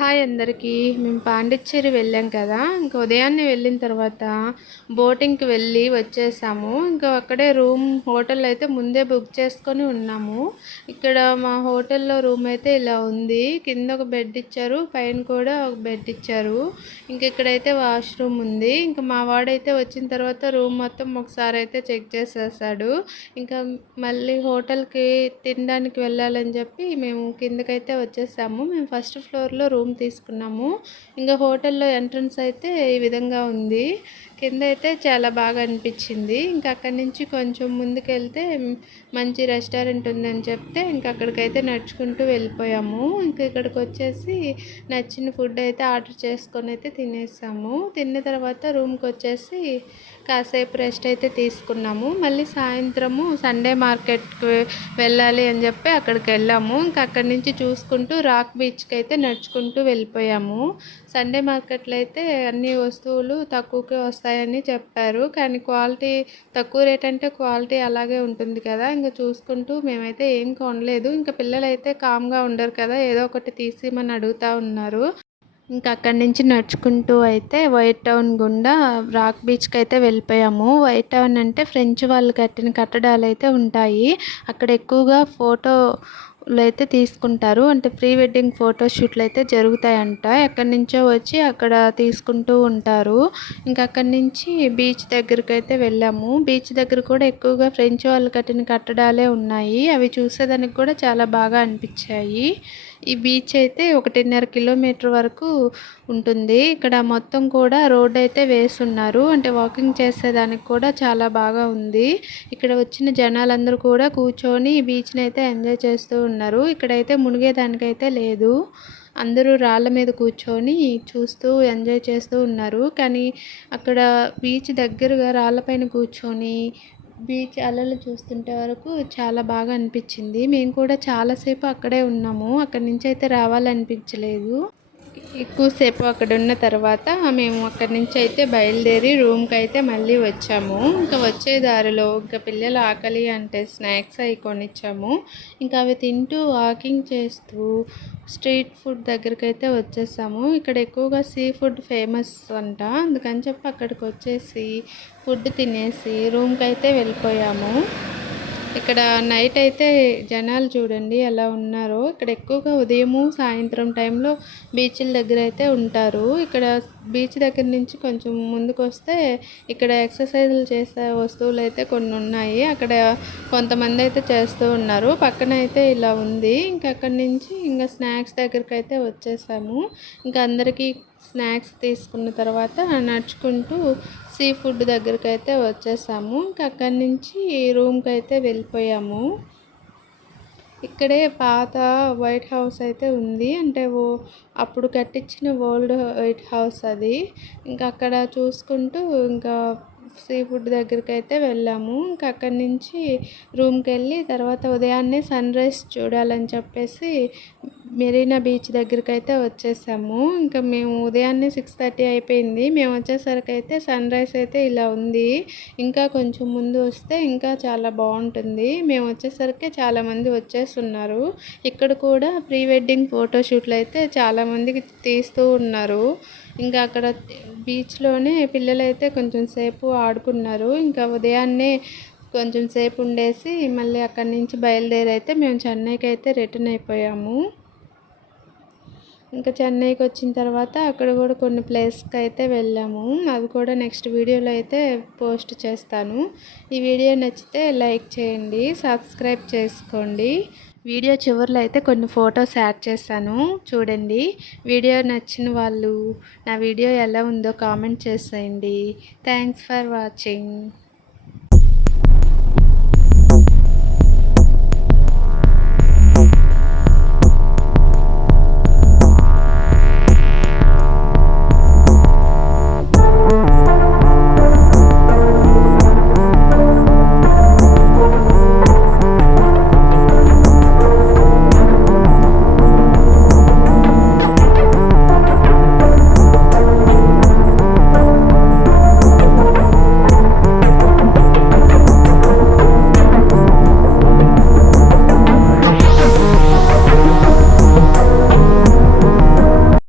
Hi అందరికీ. మేము పాండిచ్చేరి వెళ్ళాం కదా, ఇంకా ఉదయాన్నే వెళ్ళిన తర్వాత బోటింగ్కి వెళ్ళి వచ్చేసాము. ఇంకా అక్కడే హోటల్ అయితే ముందే బుక్ చేసుకొని ఉన్నాము. ఇక్కడ మా హోటల్లో రూమ్ అయితే ఇలా ఉంది. కింద ఒక బెడ్ ఇచ్చారు, పైన కూడా ఒక బెడ్ ఇచ్చారు. ఇంక ఇక్కడైతే వాష్రూమ్ ఉంది. ఇంకా మా వాడైతే వచ్చిన తర్వాత రూమ్ మొత్తం ఒకసారి అయితే చెక్ చేసేసాడు. ఇంకా మళ్ళీ హోటల్కి తినడానికి వెళ్ళాలని చెప్పి మేము కిందకైతే వచ్చేసాము. మేము ఫస్ట్ ఫ్లోర్లో రూమ్ తీసుకున్నాము. ఇంకా హోటల్లో ఎంట్రన్స్ అయితే ఈ విధంగా ఉంది. కింద అయితే చాలా బాగా అనిపించింది. ఇంకా అక్కడి నుంచి కొంచెం ముందుకెళ్తే మంచి రెస్టారెంట్ ఉందని చెప్తే ఇంకా అక్కడికైతే నడుచుకుంటూ వెళ్ళిపోయాము. ఇంకా ఇక్కడికి వచ్చేసి నచ్చిన ఫుడ్ అయితే ఆర్డర్ చేసుకొని అయితే తినేసాము. తిన్న తర్వాత రూమ్కి వచ్చేసి కాసేపు రెస్ట్ అయితే తీసుకున్నాము. మళ్ళీ సాయంత్రము సండే మార్కెట్కి వెళ్ళాలి అని చెప్పి అక్కడికి వెళ్ళాము. ఇంకా అక్కడి నుంచి చూసుకుంటూ రాక్ బీచ్కి అయితే నడుచుకుంటూ వెళ్ళిపోయాము. సండే మార్కెట్లో అయితే అన్ని వస్తువులు తక్కువకే వస్తాయని చెప్పారు. కానీ క్వాలిటీ తక్కువ రేట్ అంటే క్వాలిటీ అలాగే ఉంటుంది కదా. ఇంకా చూసుకుంటూ మేమైతే ఏం కొనలేదు. ఇంకా పిల్లలైతే కామ్గా ఉండరు కదా, ఏదో ఒకటి తీసిమని అడుగుతూ ఉన్నారు. ఇంకా అక్కడి నుంచి నడుచుకుంటూ అయితే వైట్ టౌన్ గుండా రాక్ బీచ్కి అయితే వెళ్ళిపోయాము. వైట్ టౌన్ అంటే ఫ్రెంచ్ వాళ్ళు కట్టిన కట్టడాలు అయితే ఉంటాయి. అక్కడ ఎక్కువగా అయితే తీసుకుంటారు. అంటే ప్రీ వెడ్డింగ్ ఫోటోషూట్లు అయితే జరుగుతాయంట. ఎక్కడి నుంచో వచ్చి అక్కడ తీసుకుంటూ ఉంటారు. ఇంకా అక్కడి నుంచి బీచ్ దగ్గరికి అయితే వెళ్ళాము. బీచ్ దగ్గర కూడా ఎక్కువగా ఫ్రెంచ్ వాళ్ళు కట్టిన కట్టడాలే ఉన్నాయి. అవి చూసేదానికి కూడా చాలా బాగా అనిపించాయి. ఈ బీచ్ అయితే 1.5 కిలోమీటర్ వరకు ఉంటుంది. ఇక్కడ మొత్తం కూడా రోడ్ అయితే వేసున్నారు. అంటే వాకింగ్ చేసేదానికి కూడా చాలా బాగా ఉంది. ఇక్కడ వచ్చిన జనాలందరూ కూడా కూర్చొని ఈ బీచ్ని అయితే ఎంజాయ్ చేస్తూ ఉన్నారు. ఇక్కడైతే మునిగేదానికైతే లేదు. అందరూ రాళ్ళ మీద కూర్చొని చూస్తూ ఎంజాయ్ చేస్తూ ఉన్నారు. కానీ అక్కడ బీచ్ దగ్గరగా రాళ్ళపైన కూర్చొని బీచ్ అలలు చూస్తుంటే వరకు చాలా బాగా అనిపించింది. మేము కూడా చాలాసేపు అక్కడే ఉన్నాము. అక్కడి నుంచి అయితే రావాలనిపించలేదు. ఎక్కువసేపు అక్కడ ఉన్న తర్వాత మేము అక్కడి నుంచి అయితే బయలుదేరి రూమ్కి అయితే మళ్ళీ వచ్చాము. ఇంకా వచ్చే దారిలో ఇంకా పిల్లలు ఆకలి అంటే స్నాక్స్ అవి కొనిచ్చాము. ఇంకా అవి తింటూ వాకింగ్ చేస్తూ స్ట్రీట్ ఫుడ్ దగ్గరికి అయితే వచ్చేసాము. ఇక్కడ ఎక్కువగా సీ ఫుడ్ ఫేమస్ అంట. అందుకని చెప్పి అక్కడికి వచ్చేసి ఫుడ్ తినేసి రూమ్కి అయితే వెళ్ళిపోయాము. ఇక్కడ నైట్ అయితే జనాలు చూడండి ఎలా ఉన్నారో. ఇక్కడ ఎక్కువగా ఉదయము సాయంత్రం టైంలో బీచ్ల దగ్గర అయితే ఉంటారు. ఇక్కడ బీచ్ దగ్గర నుంచి కొంచెం ముందుకు వస్తే ఇక్కడ ఎక్సర్సైజులు చేసే వస్తువులు అయితే కొన్ని ఉన్నాయి. అక్కడ కొంతమంది అయితే చేస్తూ ఉన్నారు. పక్కన అయితే ఇలా ఉంది. ఇంకా అక్కడి నుంచి ఇంకా స్నాక్స్ దగ్గరికి అయితే వచ్చేసాము. ఇంకా అందరికీ స్నాక్స్ తీసుకున్న తర్వాత నడుచుకుంటూ సీ ఫుడ్ దగ్గరికి అయితే వచ్చేసాము. ఇంకా అక్కడి నుంచి రూమ్కి అయితే వెళ్ళిపోయాము. ఇక్కడే పాత వైట్ హౌస్ అయితే ఉంది. అంటే అప్పుడు కట్టించిన ఓల్డ్ వైట్ హౌస్ అది. ఇంకా అక్కడ చూసుకుంటూ ఇంకా సీ ఫుడ్ దగ్గరికి అయితే వెళ్ళాము. ఇంకా అక్కడి నుంచి రూమ్కి వెళ్ళి తర్వాత ఉదయాన్నే సన్ రైజ్ చూడాలని చెప్పేసి మెరీనా బీచ్ దగ్గరికి అయితే వచ్చేసాము. ఇంకా మేము ఉదయాన్నే 6:30 అయిపోయింది. మేము వచ్చేసరికి అయితే సన్ రైజ్ అయితే ఇలా ఉంది. ఇంకా కొంచెం ముందు వస్తే ఇంకా చాలా బాగుంటుంది. మేము వచ్చేసరికి చాలామంది వచ్చేస్తున్నారు. ఇక్కడ కూడా ప్రీ వెడ్డింగ్ ఫోటోషూట్లు అయితే చాలామందికి తీస్తూ ఉన్నారు. ఇంకా అక్కడ బీచ్లోనే పిల్లలైతే కొంచెం సేపు ఆడుకున్నారు. ఇంకా ఉదయాన్నే కొంచెం సేపు ఉండేసి మళ్ళీ అక్కడి నుంచి బయలుదేరి అయితే మేము చెన్నైకి అయితే రిటర్న్ అయిపోయాము. ఇంకా చెన్నైకి వచ్చిన తర్వాత అక్కడ కూడా కొన్ని ప్లేస్కి అయితే వెళ్ళాము. అవి కూడా నెక్స్ట్ వీడియోలో అయితే పోస్ట్ చేస్తాను. ఈ వీడియో నచ్చితే లైక్ చేయండి, సబ్స్క్రైబ్ చేసుకోండి. వీడియో చివరిలో అయితే కొన్ని ఫొటోస్ యాడ్ చేస్తాను, చూడండి. వీడియో నచ్చిన వాళ్ళు నా వీడియో ఎలా ఉందో కామెంట్ చేసేయండి. Thanks for watching.